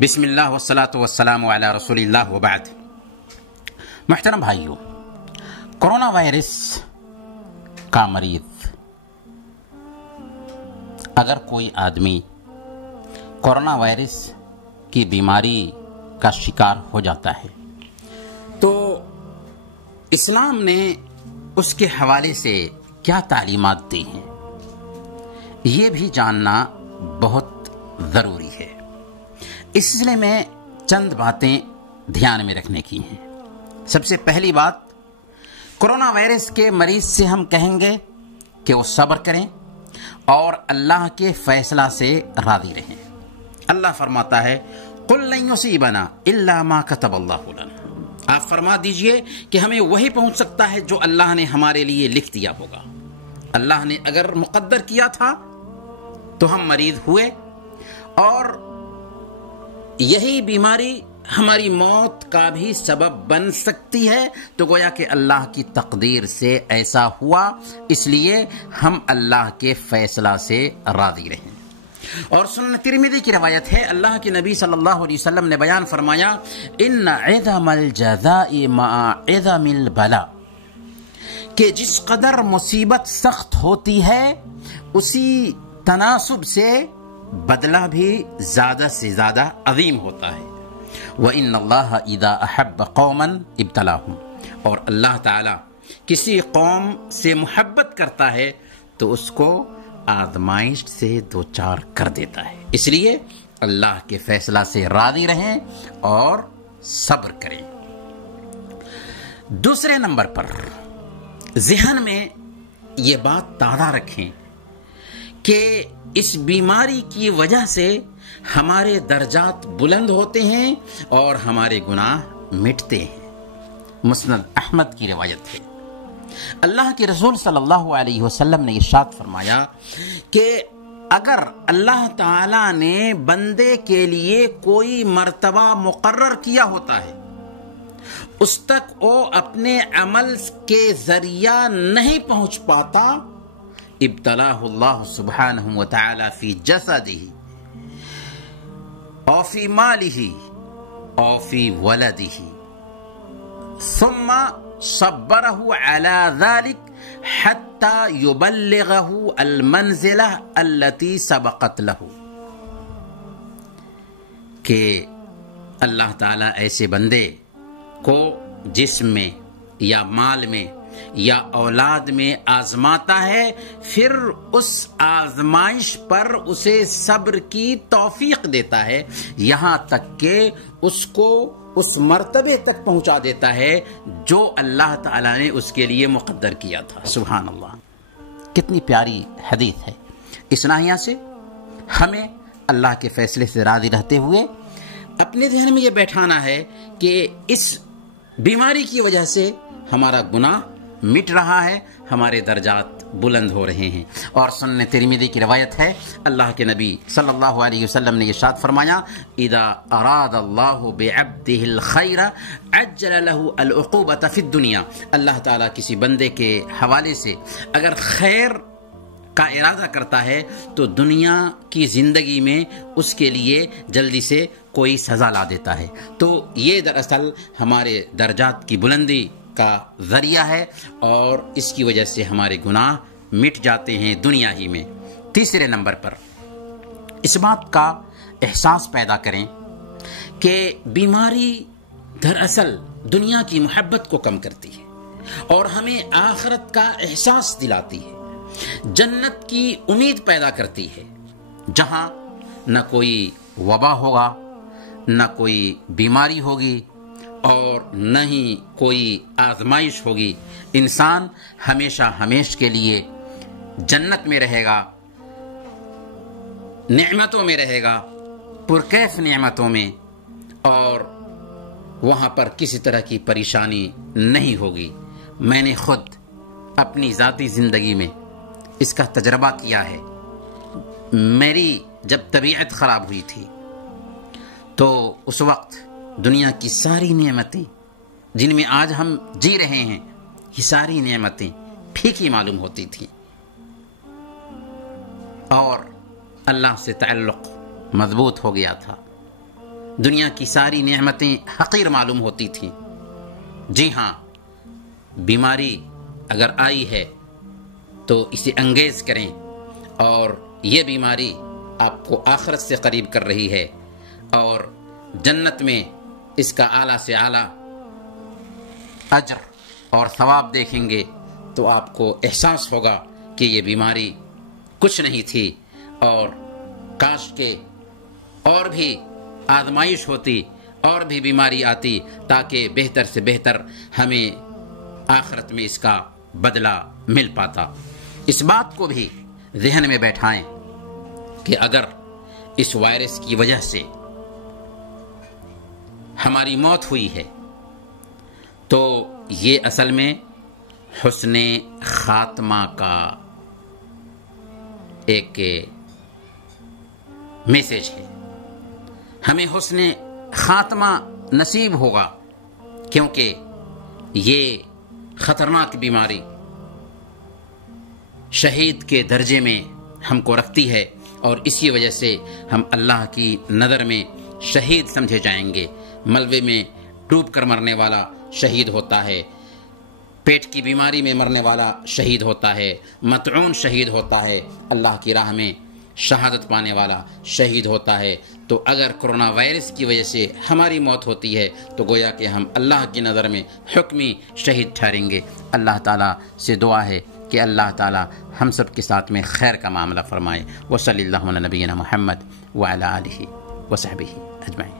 بسم اللہ والصلاة والسلام علی رسول اللہ وبعد۔ محترم بھائیو، کورونا وائرس کا مریض اگر کوئی آدمی کورونا وائرس کی بیماری کا شکار ہو جاتا ہے تو اسلام نے اس کے حوالے سے کیا تعلیمات دی ہیں، یہ بھی جاننا بہت ضروری ہے۔ اس سلسلے میں چند باتیں دھیان میں رکھنے کی ہیں۔ سب سے پہلی بات، کورونا وائرس کے مریض سے ہم کہیں گے کہ وہ صبر کریں اور اللہ کے فیصلہ سے راضی رہیں۔ اللہ فرماتا ہے قُلْ لَن يُصِيبَنَا إِلَّا مَا كَتَبَ اللَّهُ لَنَا، آپ فرما دیجئے کہ ہمیں وہی پہنچ سکتا ہے جو اللہ نے ہمارے لیے لکھ دیا ہوگا۔ اللہ نے اگر مقدر کیا تھا تو ہم مریض ہوئے اور یہی بیماری ہماری موت کا بھی سبب بن سکتی ہے، تو گویا کہ اللہ کی تقدیر سے ایسا ہوا، اس لیے ہم اللہ کے فیصلہ سے راضی رہیں۔ اور سنن ترمذی کی روایت ہے، اللہ کے نبی صلی اللہ علیہ وسلم نے بیان فرمایا ان عظم الجزاء مع عظم البلاء، کہ جس قدر مصیبت سخت ہوتی ہے اسی تناسب سے بدلہ بھی زیادہ سے زیادہ عظیم ہوتا ہے۔ وَإِنَّ اللَّهَ إِذَا أَحَبَّ قَوْمًا ابْتَلَاهُمْ، اور اللہ تعالی کسی قوم سے محبت کرتا ہے تو اس کو آزمائش سے دوچار کر دیتا ہے، اس لیے اللہ کے فیصلہ سے راضی رہیں اور صبر کریں۔ دوسرے نمبر پر ذہن میں یہ بات تازہ رکھیں کہ اس بیماری کی وجہ سے ہمارے درجات بلند ہوتے ہیں اور ہمارے گناہ مٹتے ہیں۔ مسند احمد کی روایت ہے، اللہ کے رسول صلی اللہ علیہ وسلم نے ارشاد فرمایا کہ اگر اللہ تعالی نے بندے کے لیے کوئی مرتبہ مقرر کیا ہوتا ہے اس تک وہ اپنے عمل کے ذریعہ نہیں پہنچ پاتا، ابتلاہ اللہ سبحانہ وتعالی فی جسدہ او فی مالہ او فی ولدہ ثم صبرہ علی ذلک حتی یبلغہ المنزلہ التي سبقت لہ، کہ اللہ تعالیٰ ایسے بندے کو جسم میں یا مال میں یا اولاد میں آزماتا ہے، پھر اس آزمائش پر اسے صبر کی توفیق دیتا ہے، یہاں تک کہ اس کو اس مرتبے تک پہنچا دیتا ہے جو اللہ تعالیٰ نے اس کے لیے مقدر کیا تھا۔ سبحان اللہ، کتنی پیاری حدیث ہے۔ اس ناحیہ سے ہمیں اللہ کے فیصلے سے راضی رہتے ہوئے اپنے ذہن میں یہ بیٹھانا ہے کہ اس بیماری کی وجہ سے ہمارا گناہ مٹ رہا ہے، ہمارے درجات بلند ہو رہے ہیں۔ اور سنن ترمذی کی روایت ہے، اللہ کے نبی صلی اللہ علیہ وسلم نے ارشاد فرمایا اذا اراد اللہ بعبدہ الخیر عجل له العقوبۃ فی الدنیا، اللہ تعالیٰ کسی بندے کے حوالے سے اگر خیر کا ارادہ کرتا ہے تو دنیا کی زندگی میں اس کے لیے جلدی سے کوئی سزا لا دیتا ہے، تو یہ دراصل ہمارے درجات کی بلندی کا ذریعہ ہے اور اس کی وجہ سے ہمارے گناہ مٹ جاتے ہیں دنیا ہی میں۔ تیسرے نمبر پر اس بات کا احساس پیدا کریں کہ بیماری دراصل دنیا کی محبت کو کم کرتی ہے اور ہمیں آخرت کا احساس دلاتی ہے، جنت کی امید پیدا کرتی ہے جہاں نہ کوئی وبا ہوگا، نہ کوئی بیماری ہوگی اور نہ ہی کوئی آزمائش ہوگی، انسان ہمیشہ ہمیش کے لیے جنت میں رہے گا، نعمتوں میں رہے گا، پرکیف نعمتوں میں، اور وہاں پر کسی طرح کی پریشانی نہیں ہوگی۔ میں نے خود اپنی ذاتی زندگی میں اس کا تجربہ کیا ہے۔ میری جب طبیعت خراب ہوئی تھی تو اس وقت دنیا کی ساری نعمتیں جن میں آج ہم جی رہے ہیں، یہ ساری نعمتیں پھیکی معلوم ہوتی تھیں اور اللہ سے تعلق مضبوط ہو گیا تھا، دنیا کی ساری نعمتیں حقیر معلوم ہوتی تھیں۔ جی ہاں، بیماری اگر آئی ہے تو اسے انگیز کریں، اور یہ بیماری آپ کو آخرت سے قریب کر رہی ہے، اور جنت میں اس کا اعلیٰ سے اعلیٰ اجر اور ثواب دیکھیں گے تو آپ کو احساس ہوگا کہ یہ بیماری کچھ نہیں تھی، اور کاش کہ اور بھی آزمائش ہوتی، اور بھی بیماری آتی، تاکہ بہتر سے بہتر ہمیں آخرت میں اس کا بدلہ مل پاتا۔ اس بات کو بھی ذہن میں بیٹھائیں کہ اگر اس وائرس کی وجہ سے ہماری موت ہوئی ہے تو یہ اصل میں حسن خاتمہ کا ایک میسج ہے۔ ہمیں حسن خاتمہ نصیب ہوگا، کیونکہ یہ خطرناک بیماری شہید کے درجے میں ہم کو رکھتی ہے، اور اسی وجہ سے ہم اللہ کی نظر میں شہید سمجھے جائیں گے۔ ملبے میں ڈوب کر مرنے والا شہید ہوتا ہے، پیٹ کی بیماری میں مرنے والا شہید ہوتا ہے، مطعون شہید ہوتا ہے، اللہ کی راہ میں شہادت پانے والا شہید ہوتا ہے۔ تو اگر کرونا وائرس کی وجہ سے ہماری موت ہوتی ہے تو گویا کہ ہم اللہ کی نظر میں حکمی شہید ٹھہریں گے۔ اللہ تعالیٰ سے دعا ہے کہ اللہ تعالیٰ ہم سب کے ساتھ میں خیر کا معاملہ فرمائے۔ وصلی اللہ علی نبینا محمد وعلی آلہ وصحبہ اجمعین۔